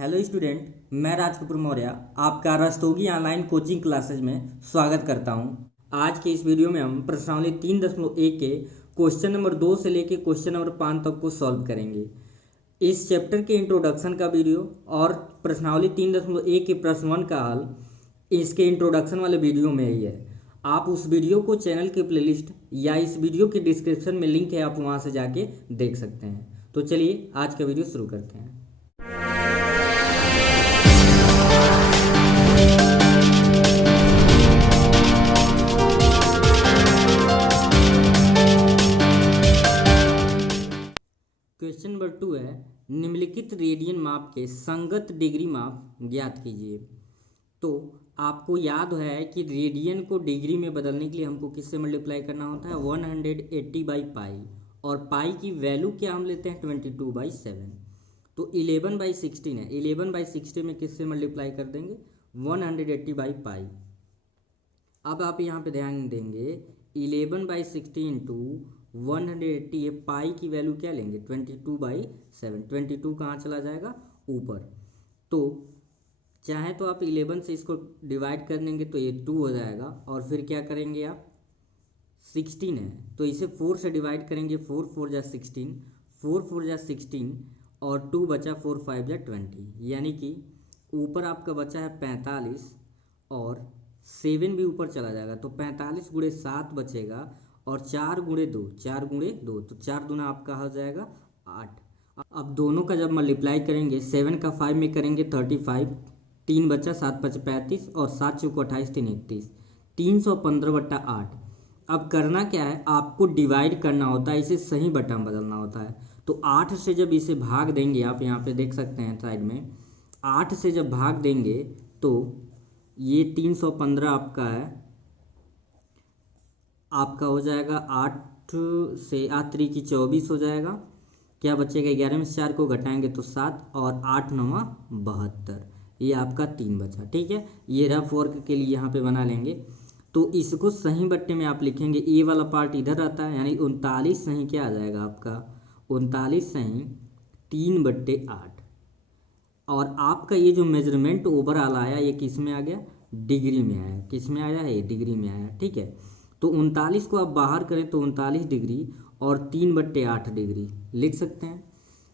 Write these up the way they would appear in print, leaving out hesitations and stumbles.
Hello student, मैं राज कपूर मौर्य आपका Rastogi online coaching classes में स्वागत करता हूं। आज के इस वीडियो में हम प्रश्नावली 3.1 के क्वेश्चन नंबर 2 से लेकर क्वेश्चन नंबर 5 तक को सॉल्व करेंगे। इस चैप्टर के इंट्रोडक्शन का वीडियो और प्रश्नावली 3.1 के प्रश्न 1 का हल इसके इंट्रोडक्शन वाले वीडियो में ही है। आप उस वीडियो को चैनल के प्लेलिस्ट या इस वीडियो के डिस्क्रिप्शन में लिंक है, आप वहां से जाके देख सकते हैं। तो चलिए आज का वीडियो शुरू करते हैं। क्वेश्चन नंबर 2 है, निम्नलिखित रेडियन माप के संगत डिग्री माप ज्ञात कीजिए। तो आपको याद है कि रेडियन को डिग्री में बदलने के लिए हमको किससे मल्टीप्लाई करना होता है, 180 बाई पाई, और पाई की वैल्यू क्या हम लेते हैं 22/7। तो 11/16 है, 11/60 में किससे मल्टीप्लाई कर देंगे 180 बाई पाई। अब आप यहाँ पे ध्यान देंगे 11/60 इंटू 180 है, पाई की वैल्यू क्या लेंगे 22/7। 22 कहाँ चला जाएगा ऊपर, तो चाहे तो आप 11 से इसको डिवाइड कर देंगे तो ये 2 हो जाएगा, और फिर क्या करेंगे आप 16 है तो इसे 4 से डिवाइड करेंगे, 4 4 जा 16, 4 4 जा 16 और 2 बचा, 4 5 जा 20, यानी कि ऊपर आपका बचा है 45 और 7 भी ऊपर चला जाएगा, तो 45 गुणे 7 बचेगा और 4 गुणे 2, 4 गुणे 2, तो 4 दूना आपका हो जाएगा 8। अब दोनों का जब मल्टीप्लाई करेंगे 7 का 5 में करेंगे 35, 3 बचा, 7 5 35 और 7 चौको 28, 3 31, 315/8। अब करना क्या है, आपको डिवाइड करना होता है, इसे सही बटा में बदलना होता है। तो 8 से जब इसे भाग देंगे, आप यहाँ पे देख सकते हैं साइड में, 8 से जब भाग देंगे तो ये 315 आपका है, आपका हो जाएगा 8 से 8 3 की 24 हो जाएगा, क्या बचेगा 11 में से 4 को घटाएंगे तो 7 और 8 9 72, ये आपका 3 बचा। ठीक है, ये रफ वर्क के लिए यहाँ पे बना लेंगे। तो इसको सही बट्टे में आप लिखेंगे, ए वाला पार्ट इधर रहता है, यानी 39 सही क्या आ जाएगा आपका 39 सही 3/8। और आपका ये जो मेजरमेंट ओवरऑल आया ये किस में आ गया, डिग्री में आया। किस में आया है, डिग्री में आया। ठीक है, तो 39 को आप बाहर करें तो 39 डिग्री और 3/8 डिग्री लिख सकते हैं।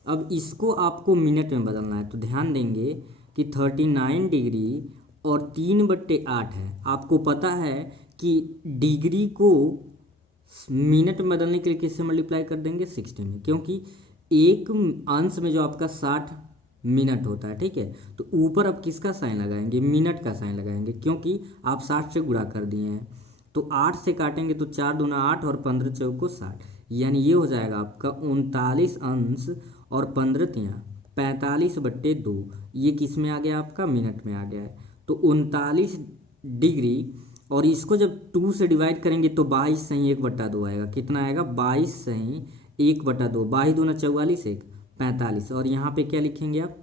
अब इसको आपको मिनट में बदलना है, तो ध्यान देंगे कि 39 डिग्री और 3/8 है। आपको पता है कि डिग्री को मिनट में बदलने के लिए किससे मल्टीप्लाई कर देंगे 60 में, क्योंकि एक अंश में जो आपका 60 मिनट होता है। ठीक है, तो ऊपर अब किसका साइन लगाएंगे, मिनट का साइन लगाएंगे, क्योंकि आप 60 से गुणा कर दिए हैं। तो 8 से काटेंगे तो 4 दूना 8 और 15 चौको 60, यानी ये हो जाएगा आपका 39 अंश और 15 तिया 45/2। ये किस में आ गया, आपका मिनट में आ गया है। तो 39 डिग्री, और इसको जब 2 से डिवाइड करेंगे तो 22 सही 1/2 आएगा। कितना आएगा 22 सही 1/2, 22 दूना 44, 1 45, और यहाँ पे क्या लिखेंगे आप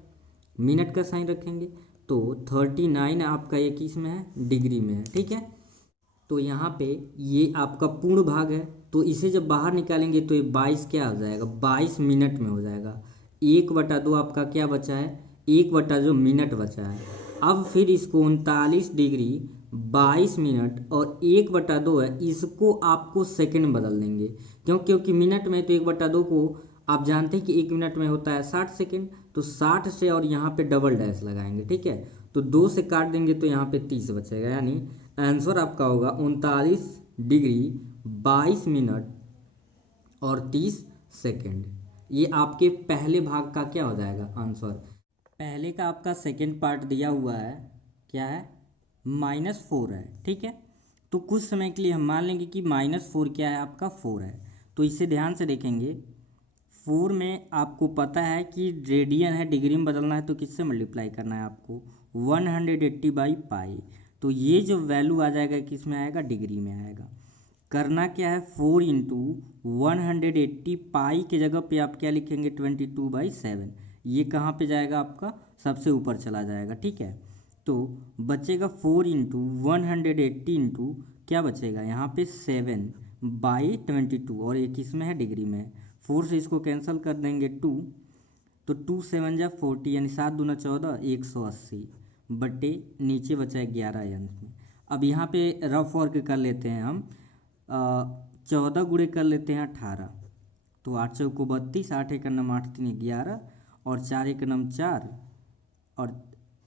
मिनट का साइन रखेंगे। तो 39 आपका ये किस में है, डिग्री में है। ठीक है, तो यहाँ पे ये आपका पूर्ण भाग है, तो इसे जब बाहर निकालेंगे तो ये 22 क्या हो जाएगा, 22 मिनट में हो जाएगा। 1/2 आपका क्या बचा है, 1/2 मिनट बचा है। अब फिर इसको 39 डिग्री 22 मिनट और 1/2 है, इसको आपको सेकंड में बदल देंगे, क्योंकि मिनट में तो 1/2 को आप जानते हैं कि 1 मिनट में होता है 60 सेकंड, तो 60 से और यहाँ पे डबल डैश लगाएंगे। ठीक है, तो 2 से काट देंगे तो यहाँ पे 30 बचेगा, यानी आंसर आपका होगा 39 डिग्री 22 मिनट और 30 सेकंड। ये आपके पहले भाग का क्या हो जाएगा आंसर। पहले का आपका सेकंड पार्ट दिया हुआ है, क्या है -4 है। ठीक है, तो कुछ समय के लिए हम मान लेंगे कि -4 क्या है आपका 4 है। तो इसे ध्यान से देखेंगे, 4 में आपको पता है कि रेडियन है, डिग्री में बदलना है तो किससे मल्टीप्लाई करना है आपको 180 बाई पाई। तो ये जो वैल्यू आ जाएगा किस में आएगा, डिग्री में आएगा। करना क्या है 4 इंटू 180 पाई के जगह पे आप क्या लिखेंगे 22/7। ये कहाँ पे जाएगा आपका, सबसे ऊपर चला जाएगा। ठीक है, तो बचेगा 4 इंटू 180 इंटू क्या बचेगा यहाँ पे 7/22, और ये किस में है, डिग्री में है। 4 से इसको कैंसिल कर देंगे 2, तो 2 7 जा 40 यानी 7 दूना 14 180 बटे नीचे बचा है 11 अंश में। अब यहाँ पे रफ वर्क कर लेते हैं हम 14 गुणे कर लेते हैं 18 तो 8 चौको 32 8 एक नम 8 3 11 और 4 एक नम 4 और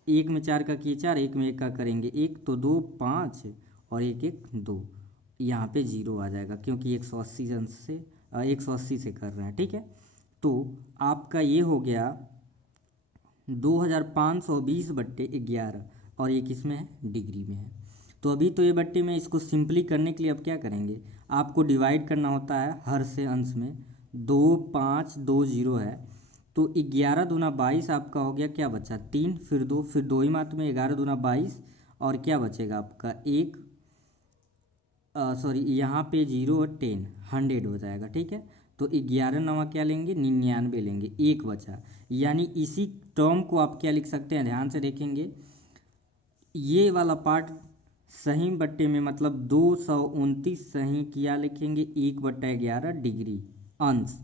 1 में 4 का किए 4 1 में 1 का करेंगे 1 तो 2 5 और 1 1 2 यहाँ पे 0 आ जाएगा क्योंकि 180 अंश से 180 से कर रहे हैं। ठीक है, तो आपका ये हो गया 2520 बट्टे 11 और ये किस में है, डिग्री में है। तो अभी तो ये बट्टे में इसको सिंपली करने के लिए अब क्या करेंगे, आपको डिवाइड करना होता है हर से अंश में। 2 5 2 0 है तो 11 दूना 22 आपका हो गया, क्या बचा 3 फिर 2 फिर 2 ही मात्र में 11 दूना 22 और क्या बचेगा आपका 1 सॉरी यहाँ पे 0 और 10 100 हो जाएगा। ठीक है, तो 11 नवा क्या लेंगे 99 लेंगे, 1 बचा। यानी इसी टर्म को आप क्या लिख सकते हैं, ध्यान से देखेंगे ये वाला पार्ट सही बट्टे में मतलब 229 सही किया लिखेंगे 1/11 डिग्री अंश।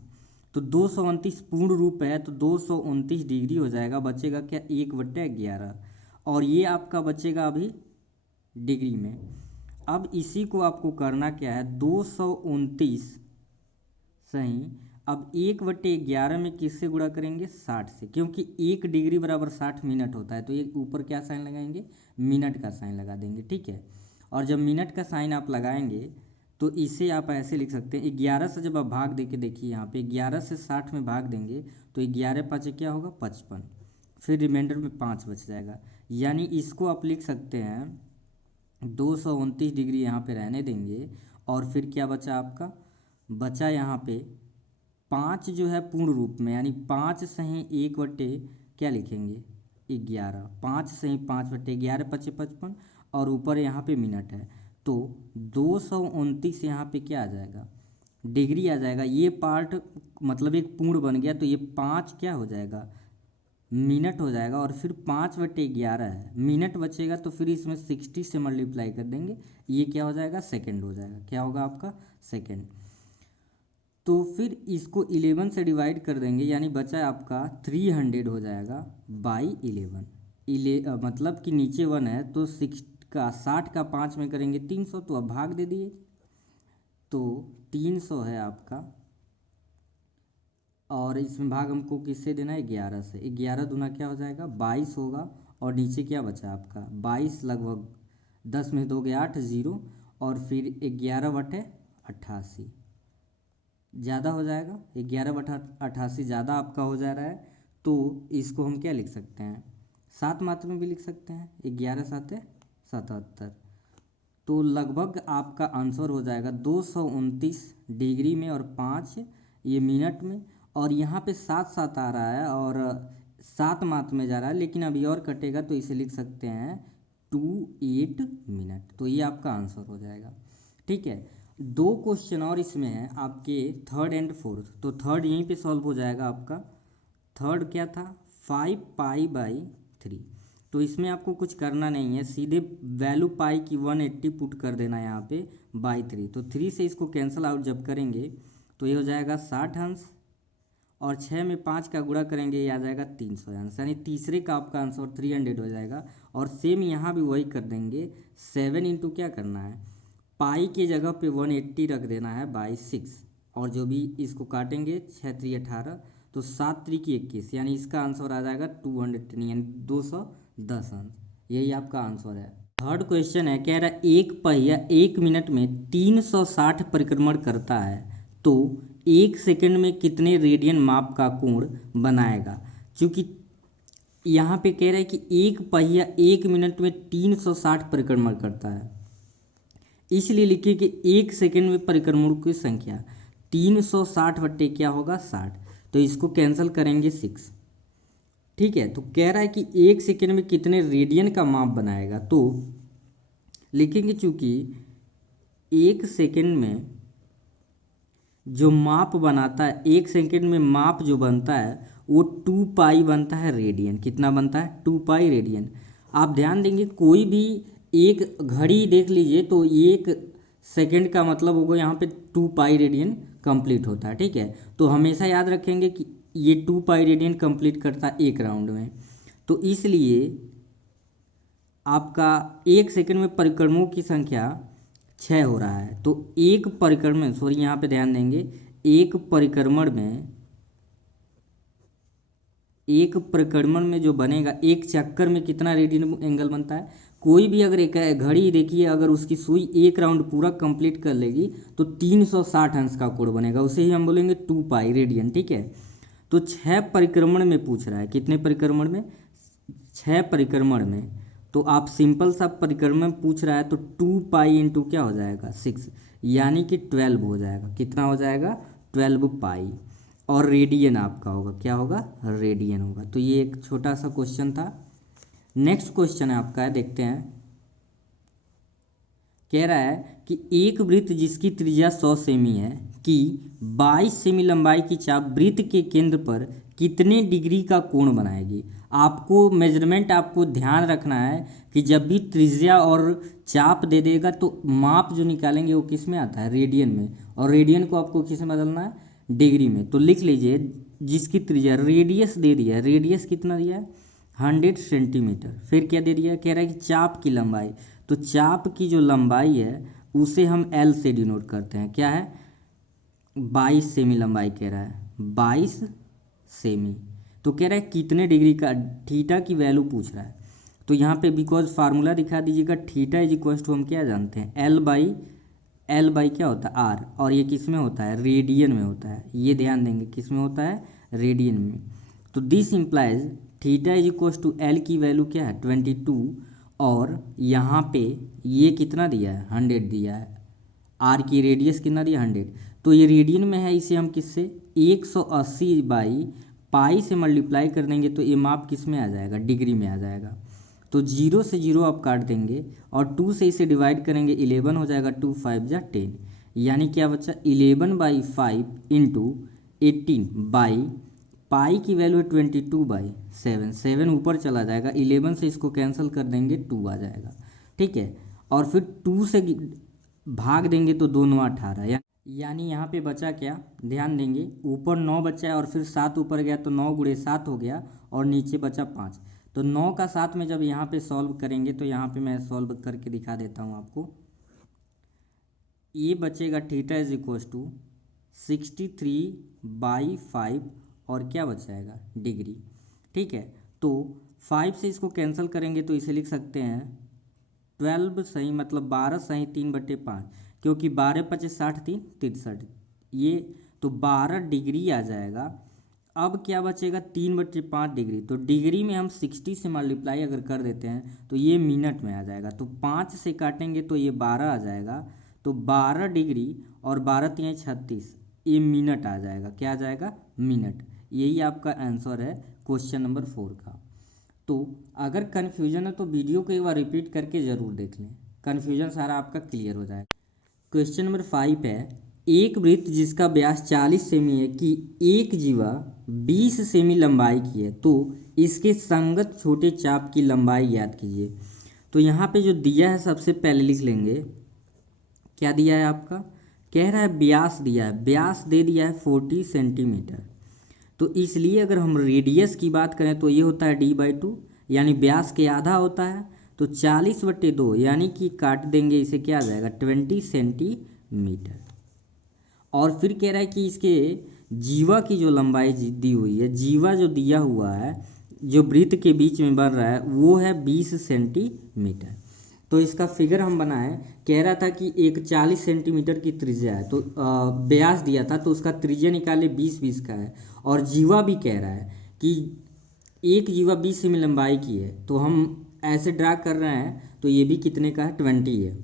तो 229 पूर्ण रूप है तो 229 डिग्री हो जाएगा, बचेगा क्या 1/11 और ये आपका बचेगा अभी डिग्री में। अब इसी को आपको करना क्या है 229 सही, अब 1/11 में किससे गुणा करेंगे 60 से, क्योंकि 1 डिग्री बराबर 60 मिनट होता है तो ये ऊपर क्या साइन लगाएंगे मिनट का साइन लगा देंगे। ठीक है, और जब मिनट का साइन आप लगाएंगे तो इसे आप ऐसे लिख सकते हैं 11 से जब आप भाग दे के देखिए यहाँ पे 11 से 60 में भाग देंगे तो 11 पाँच क्या होगा 55, फिर रिमाइंडर में 5 बच जाएगा। यानी इसको आप लिख सकते हैं 229 डिग्री यहाँ पे रहने देंगे और फिर क्या बचा आपका, बचा यहाँ पे 5 जो है पूर्ण रूप में, यानी 5 सही 1 बटे क्या लिखेंगे 11, 5 सही 5/11 5 55 और ऊपर यहाँ पे मिनट है तो 229 यहाँ पे क्या आ जाएगा डिग्री आ जाएगा। ये पार्ट मतलब एक पूर्ण बन गया तो ये 5 क्या हो जाएगा मिनट हो जाएगा और फिर 5/11 है, मिनट बचेगा तो फिर इसमें 60 से मल्टीप्लाई कर देंगे, ये क्या हो जाएगा सेकंड हो जाएगा, क्या होगा आपका सेकंड। तो फिर इसको 11 से डिवाइड कर देंगे यानी बचा आपका 300 हो जाएगा बाई 11 मतलब कि नीचे 1 है तो 60 का 5 में करेंगे 300 तो अब भाग दे दिए तो 300 है आपका और इसमें भाग हमको किससे देना है 11 से, 11 दूना क्या हो जाएगा 22 होगा और नीचे क्या बचा आपका 22 लगभग 10 में 2 गया 8 0 और फिर 11/88 ज़्यादा हो जाएगा 11/88 ज़्यादा आपका हो जा रहा है तो इसको हम क्या लिख सकते हैं 7 मात्रा में भी लिख सकते हैं 11 7 77 तो लगभग आपका आंसर हो जाएगा 229 डिग्री में और 5 ये मिनट में और यहाँ पे 7 7 आ रहा है और 7 मात्रा में जा रहा है लेकिन अभी और कटेगा तो इसे लिख सकते हैं 28 मिनट, तो ये आपका आंसर हो जाएगा। ठीक है, 2 क्वेश्चन और इसमें है आपके थर्ड एंड फोर्थ, तो थर्ड यहीं पे सॉल्व हो जाएगा आपका। थर्ड क्या था 5π/3, तो इसमें आपको कुछ करना नहीं है, सीधे वैल्यू पाई की 180 पुट कर देना है यहाँ पे /3, तो 3 से इसको कैंसिल आउट जब करेंगे तो ये हो जाएगा 60 अंश और 6 में 5 का गुणा करेंगे ये आ जाएगा 300 अंश, यानी तीसरे का आपका आंसर 300 हो जाएगा। और सेम यहाँ भी वही कर देंगे 7 इंटू क्या करना है पाई के जगह पे 180 रख देना है /6 और जो भी इसको काटेंगे 6 3 18 तो 7 3 21 यानी इसका आंसर आ जाएगा 210 यानी 210 अंश, यही आपका आंसर है। थर्ड क्वेश्चन है कह रहा है एक पहिया 1 मिनट में 360 परिक्रमण करता है तो 1 सेकंड में कितने रेडियन माप का कोण बनाएगा। चूँकि यहाँ पे कह रहा है कि एक पहिया 1 मिनट में 360 परिक्रमण करता है, इसलिए लिखिए कि 1 सेकंड में परिक्रमणों की संख्या 360 बट्टे क्या होगा 60, तो इसको कैंसिल करेंगे 6। ठीक है, तो कह रहा है कि 1 सेकंड में कितने रेडियन का माप बनाएगा, तो लिखेंगे चूँकि 1 सेकंड में जो माप बनाता है 1 सेकंड में माप जो बनता है वो 2π बनता है रेडियन, कितना बनता है 2π रेडियन। आप ध्यान देंगे कोई भी एक घड़ी देख लीजिए तो 1 सेकंड का मतलब होगा यहाँ पे 2π रेडियन कंप्लीट होता है। ठीक है, तो हमेशा याद रखेंगे कि ये 2 पाई रेडियन कंप्लीट करता है एक राउंड में। तो इसलिए आपका 1 सेकंड में परिक्रमों की संख्या 6 हो रहा है। तो एक परिक्रमण, सॉरी यहाँ पे ध्यान देंगे, एक परिक्रमण में जो बनेगा, एक चक्कर में कितना रेडियन एंगल बनता है। कोई भी अगर एक घड़ी देखिए, अगर उसकी सुई एक राउंड पूरा कंप्लीट कर लेगी तो 360 अंश का कोण बनेगा, उसे ही हम बोलेंगे 2 पाई रेडियन। ठीक है, तो 6 परिक्रमण में पूछ रहा है, कितने परिक्रमण में, 6 परिक्रमण में। तो आप सिंपल सा परिक्रमण पूछ रहा है तो 2 पाई इंटू क्या हो जाएगा 6, यानी कि 12 हो जाएगा। कितना हो जाएगा 12 पाई। और रेडियन आपका होगा, क्या होगा, रेडियन होगा। तो ये एक छोटा सा क्वेश्चन था। नेक्स्ट क्वेश्चन है आपका, देखते हैं। कह रहा है कि एक वृत्त जिसकी त्रिज्या 100 सेमी है कि 22 सेमी लंबाई की चाप वृत्त के केंद्र पर कितने डिग्री का कोण बनाएगी। आपको मेजरमेंट आपको ध्यान रखना है कि जब भी त्रिज्या और चाप दे देगा तो माप जो निकालेंगे वो किस में आता है, रेडियन में। और रेडियन को आपको किस में बदलना है, डिग्री में। तो लिख लीजिए, जिसकी त्रिज्या, रेडियस दे दिया है, रेडियस कितना दिया है 100 सेंटीमीटर। फिर क्या दे दिया है, कह रहा है कि चाप की लंबाई, तो चाप की जो लंबाई है उसे हम L से डिनोट करते हैं, क्या है 22 सेमी लंबाई कह रहा है, 22 सेमी। तो कह रहा है कितने डिग्री का, थीटा की वैल्यू पूछ रहा है। तो यहाँ पे बिकॉज फार्मूला दिखा दीजिएगा, थीटा इज इक्वल टू हम क्या जानते हैं, एल बाई क्या होता है आर, और ये किस में होता है, रेडियन में होता है। ये ध्यान देंगे किस में होता है, रेडियन में। तो this implies theta is equal to L की वैल्यू क्या है 22, और यहाँ पे ये कितना दिया है 100 दिया है, आर की रेडियस कितना दिया 100। तो ये रेडियन में है, इसे हम किससे 180 बाई पाई से मल्टीप्लाई कर देंगे तो ये माप किस में आ जाएगा, डिग्री में आ जाएगा। तो 0 से 0 आप काट देंगे और 2 से इसे डिवाइड करेंगे, 11 हो जाएगा, 2 5 जा 10, यानी क्या बच्चा 11/5 इंटू 18 बाई पाई की वैल्यू है 22/7, 7 ऊपर चला जाएगा, 11 से इसको कैंसिल कर देंगे 2 आ जाएगा। ठीक है, और फिर 2 से भाग देंगे तो 2 9 18, यानी यहाँ पे बचा क्या, ध्यान देंगे, ऊपर 9 बचा है और फिर 7 ऊपर गया तो 9 गुणे 7 हो गया, और नीचे बचा 5। तो 9 का 7 में जब यहाँ पे सॉल्व करेंगे तो यहाँ पे मैं सॉल्व करके दिखा देता हूँ आपको। ये बचेगा थीटा इज इक्वल टू 63/5 और क्या बचाएगा, डिग्री। ठीक है, तो 5 से इसको कैंसिल करेंगे तो इसे लिख सकते हैं 12 सही, मतलब 12 सही 3/5, क्योंकि 12 × 5 = 60, 3 63, ये तो 12 डिग्री आ जाएगा। अब क्या बचेगा 3/5 डिग्री, तो डिग्री में हम 60 से मल्टीप्लाई अगर कर देते हैं तो ये मिनट में आ जाएगा। तो 5 से काटेंगे तो ये 12 आ जाएगा, तो 12 डिग्री और 12 × 3 = 36, ये मिनट आ जाएगा, क्या आ जाएगा, मिनट। यही आपका आंसर है क्वेश्चन नंबर 4 का। तो अगर कन्फ्यूजन है तो वीडियो को एक बार रिपीट करके ज़रूर देख लें, कन्फ्यूजन सारा आपका क्लियर हो जाएगा। क्वेश्चन नंबर 5 है, एक वृत्त जिसका व्यास 40 सेमी है कि एक जीवा 20 सेमी लंबाई की है, तो इसके संगत छोटे चाप की लंबाई ज्ञात कीजिए। तो यहाँ पे जो दिया है सबसे पहले लिख लेंगे, क्या दिया है आपका, कह रहा है व्यास दिया है, व्यास दे दिया है 40 सेंटीमीटर। तो इसलिए अगर हम रेडियस की बात करें तो ये होता है d/2, यानी व्यास के आधा होता है, तो 40/2 यानी कि काट देंगे इसे, क्या आ जाएगा 20 सेंटीमीटर। और फिर कह रहा है कि इसके जीवा की जो लंबाई दी हुई है, जीवा जो दिया हुआ है जो वृत्त के बीच में बन रहा है वो है 20 सेंटीमीटर। तो इसका फिगर हम बनाए, कह रहा था कि एक 40 सेंटीमीटर की त्रिज्या है, तो व्यास दिया था तो उसका त्रिज्या निकाले 20 का है, और जीवा भी कह रहा है कि एक जीवा 20 सेमी लंबाई की है, तो हम ऐसे ड्रा कर रहे हैं तो ये भी कितने का है 20 है।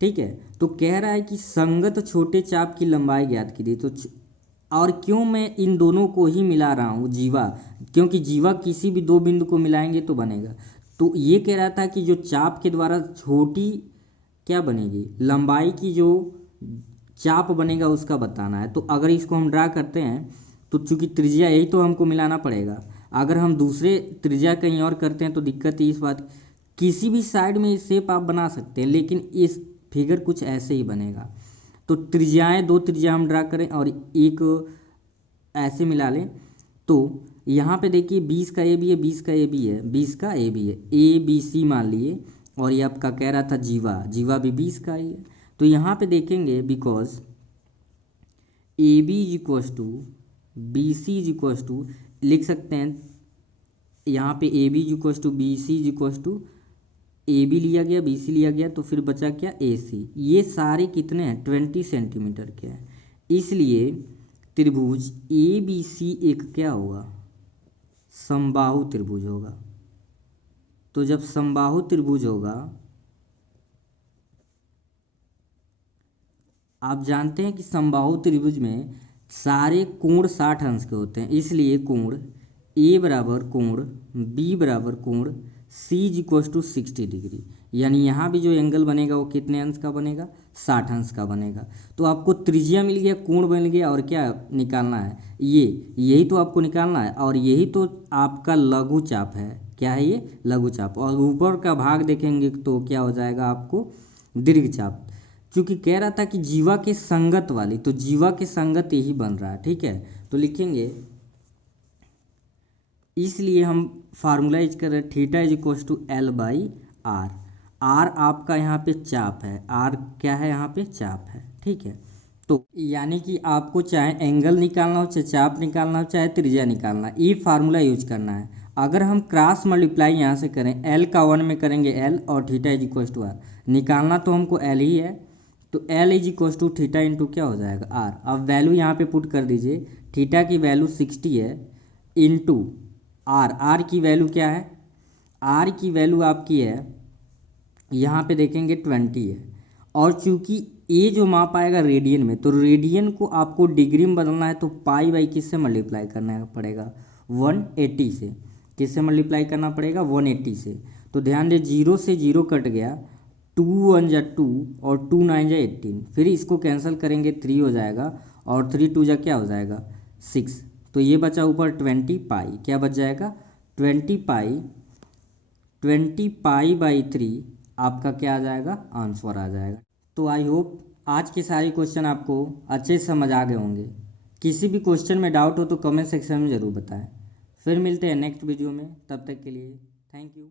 ठीक है, तो कह रहा है कि संगत छोटे चाप की लंबाई ज्ञात कीजिए। तो और क्यों मैं इन दोनों को ही मिला रहा हूँ जीवा, क्योंकि जीवा किसी भी दो बिंदु को मिलाएंगे तो बनेगा। तो ये कह रहा था कि जो चाप के द्वारा छोटी क्या बनेगी, लंबाई की जो चाप बनेगा उसका बताना है। तो अगर इसको हम ड्रा करते हैं तो चूंकि त्रिज्या यही तो हमको मिलाना पड़ेगा, अगर हम दूसरे त्रिज्या कहीं और करते हैं तो दिक्कत है इस बात, किसी भी साइड में शेप आप बना सकते हैं, लेकिन इस फिगर कुछ ऐसे ही बनेगा। तो त्रिज्याएं, दो त्रिज्या हम ड्रा करें और एक ऐसे मिला लें, तो यहाँ पे देखिए 20 का ए बी है, 20 का ए बी है, 20 का ए बी है, ए बी सी मान लिए, और ये आपका कह रहा था जीवा, जीवा भी 20 का ही है। तो यहाँ पे देखेंगे because A B is equals to B C is equals to, लिख सकते हैं यहाँ पे A B is equals to B C is equals to, A B लिया गया, बी सी लिया गया, तो फिर बचा क्या ए सी। ये सारे कितने हैं 20 सेंटीमीटर के हैं, इसलिए त्रिभुज ए बी सी एक क्या होगा समबाहु त्रिभुज होगा। तो जब समबाहु त्रिभुज होगा, आप जानते हैं कि समबाहु त्रिभुज में सारे कोण 60 अंश के होते हैं, इसलिए कोण ए बराबर कोण बी बराबर कोण सी इज इक्वल टू 60 डिग्री, यानी यहाँ भी जो एंगल बनेगा वो कितने अंश का बनेगा 60 अंश का बनेगा। तो आपको त्रिज्या मिल गया, कोण बन गया, और क्या निकालना है यही तो आपको निकालना है, और यही तो आपका लघु चाप है। क्या है ये लघु चाप, और ऊपर का भाग देखेंगे तो क्या हो जाएगा आपको दीर्घ चाप। क्योंकि कह रहा था कि जीवा के संगत वाली, तो जीवा के संगत यही बन रहा है, ठीक है। तो लिखेंगे, इसलिए हम फार्मूला यूज कर रहे हैं theta is equal to L by R. R आपका यहाँ पे चाप है, आर क्या है यहाँ पे चाप है, ठीक है। तो यानी कि आपको चाहे एंगल निकालना हो, चाहे चाप निकालना हो, चाहे त्रिज्या निकालना, ये फार्मूला यूज करना है। अगर हम क्रॉस मल्टीप्लाई यहाँ से करें, एल का 1 में करेंगे एल और theta is equal to R, निकालना तो हमको एल ही है, तो L is equal to theta into क्या हो जाएगा आर। अब वैल्यू यहाँ पे पुट कर दीजिए, थीटा की वैल्यू 60 है इंटू आर, आर की वैल्यू क्या है, आर की वैल्यू आपकी है यहाँ पे देखेंगे 20 है, और चूंकि ए जो माप आएगा रेडियन में, तो रेडियन को आपको डिग्री में बदलना है, तो पाई बाई किससे मल्टीप्लाई करना पड़ेगा 180 से, किससे मल्टीप्लाई करना पड़ेगा 180 से। तो ध्यान दे 0 से 0 कट गया, 2 1 जा 2 और 2 9 जा 18, फिर इसको कैंसिल करेंगे 3 हो जाएगा, और 3 2 जा क्या हो जाएगा 6, तो ये बचा ऊपर 20 पाई, क्या बच जाएगा 20 पाई बाई 3 आपका क्या आ जाएगा आंसर आ जाएगा। तो आई होप आज के सारे क्वेश्चन आपको अच्छे से समझ आ गए होंगे। किसी भी क्वेश्चन में डाउट हो तो कमेंट सेक्शन में ज़रूर बताएं। फिर मिलते हैं नेक्स्ट वीडियो में, तब तक के लिए थैंक यू।